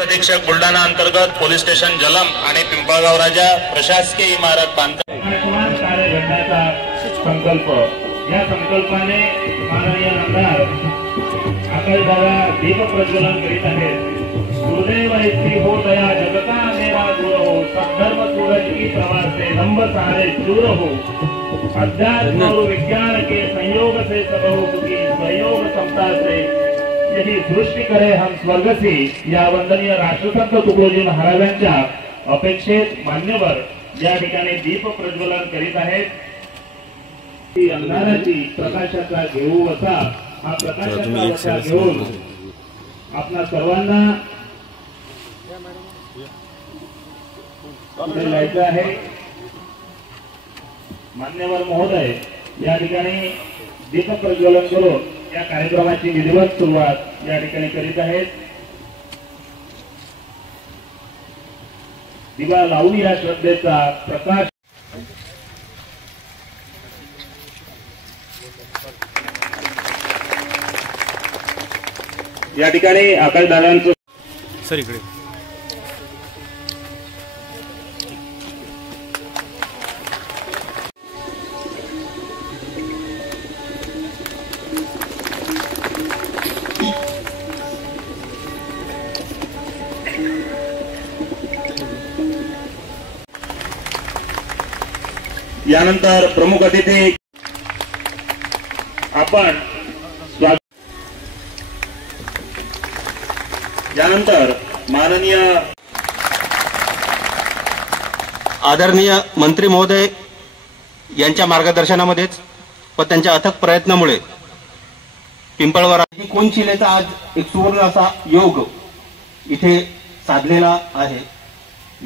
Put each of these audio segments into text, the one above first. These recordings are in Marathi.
अधीक्षक बुलढाणा अंतर्गत पोलीस स्टेशन जलम आणि पिंपळगाव राजा प्रशासकीय इमारत बांधकाम कार्य घडण्याचा संकल्प, या संकल्पाने माननीय आमदार आकाशदादा दीप प्रज्वलन करीत आहेत। गुरुदेव ऐसी हो दया जगता मेरा दूर हो, सद्धर्म सूरज की प्रवाह से लंब सारे दूर हो, अध्यात्म और विज्ञान के संयोग से सब हो सुखी, सहयोग समता से यही दृष्टी करे हम स्वर्गसी। या वंदनीय राष्ट्रसंत तुकडोजी महाराजांच्या अपेक्षेत मान्यवर या ठिकाणी दीप प्रज्वलन करीत आहेत। ती अंधाराची प्रकाशाचा घेऊ वसा, हा प्रकाशाचा वसा घेऊन आपल्या सर्वांना पुढे जायचं आहे। मान्यवर महोदय या ठिकाणी दीप प्रज्वलन करून या कार्यक्रमाची विधिवत सुरुवात या ठिकाणी करीत आहेत। दिवा लावून या श्रद्धेचा प्रकाश या ठिकाणी आकाशदादांचं सर इकडे यानंतर प्रमुख अतिथी आपण यानंतर माननीय आदरणीय मंत्री महोदय यांच्या मार्गदर्शनामध्येच व त्यांच्या अथक प्रयत्नामुळे पिंपळगाव ही कोनशिलेचा आज एक सुवर्ण असा योग इथे साधलेला आहे।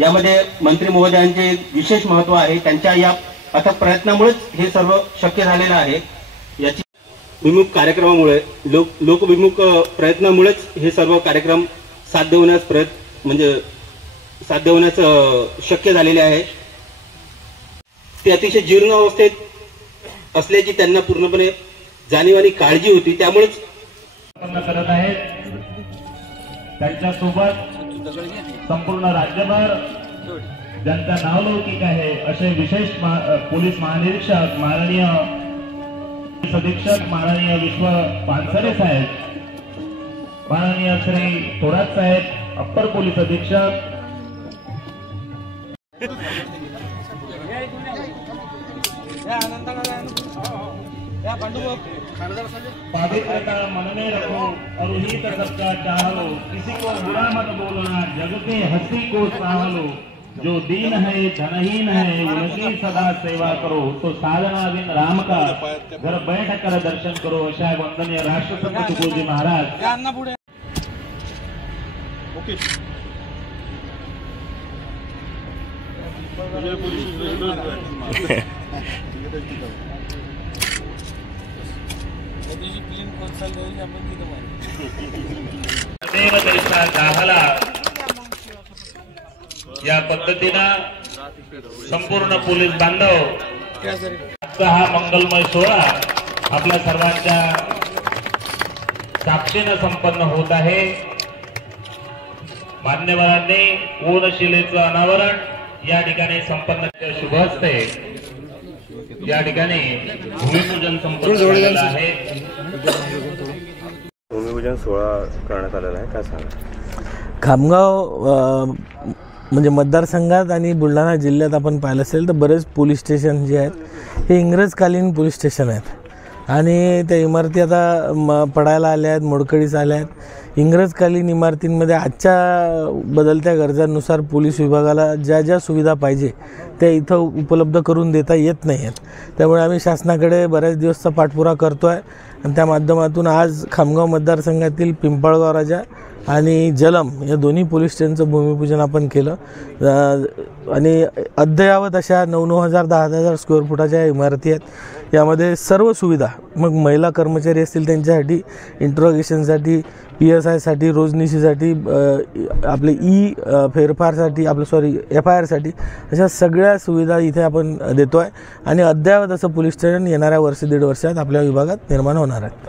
यामध्ये मंत्री महोदयांचे विशेष महत्त्व आहे। त्यांच्या या अथक प्रयत्नामुळेच हे सर्व शक्य झालेलं आहे। याची विमुख कार्यक्रमामुळे लोकविमुख प्रयत्नामुळेच हे सर्व कार्यक्रम साध्य होण्यास शक्य झालेले आहे। ते अतिशय जीर्ण अवस्थेत असल्याची त्यांना पूर्णपणे जाणीव आणि काळजी होती, त्यामुळेच करत आहेत। त्यांच्यासोबत संपूर्ण राज्यभर ज्यांचा नावलौकिक आहे असे विशेष पोलीस महानिरीक्षक माननीय अधीक्षक माननीय विश्व पानसरे साहेब, माननीय श्री थोरात साहेब अप्पर पोलीस अधीक्षक, पवित्रता मन में रखो और उन्हीं का सबका चाहो, किसी को बुरा मत बोलना, जग के हंसी को साहलो, जो दीन है धनहीन है उनकी सदा सेवा करो, तो साधना दिन राम का घर बैठ कर दर्शन करो, अशा वंदनीय राष्ट्रसंत तुकडोजी महाराज। या पद्धतीनं संपूर्ण पोलीस बांधव आजचा हा मंगलमय सोहळा आपल्या सर्वांच्या साक्षीने संपन्न होत आहे। मान्यवरांनी कोनशिलेचं अनावरण या ठिकाणी संपन्न शुभ हस्ते या ठिकाणी भूमिपूजन संपन्न झालेलं आहे। भूमिपूजन सोहळा करण्यात आलेला आहे, काय सांगा? खामगाव म्हणजे मतदारसंघात आणि बुलढाणा जिल्ह्यात आपण पाहिलं असेल तर बरेच पोलीस स्टेशन जे आहेत हे इंग्रजकालीन पोलीस स्टेशन आहेत आणि त्या इमारती आता पडायला आल्या आहेत, मोडकळीस आल्या आहेत। इंग्रजकालीन इमारतींमध्ये आजच्या बदलत्या गरजांनुसार पोलीस विभागाला ज्या ज्या सुविधा पाहिजे त्या इथं उपलब्ध करून देता येत नाही आहेत। त्यामुळे आम्ही शासनाकडे बऱ्याच दिवसचा पाठपुरावा करतो आहे आणि त्या माध्यमातून आज खामगाव मतदारसंघातील पिंपळगाव राजा आणि जलम या दोन्ही पोलीस स्टेशनचं भूमिपूजन आपण केलं आणि अद्ययावत अशा 9,000 10,000 स्क्वेअर फुटाच्या इमारती आहेत। यामध्ये सर्व सुविधा, मग महिला कर्मचारी असतील त्यांच्यासाठी, इंट्रोगेशनसाठी, PSI साठी, रोजनिशीसाठी, आपले फेरफारसाठी, FIR साठी, अशा सगळ्या सुविधा इथे आपण देतो आहे आणि अद्ययावत असं पोलीस स्टेशन येणाऱ्या वर्ष 1.5 वर्षात आपल्या विभागात निर्माण होणार आहे।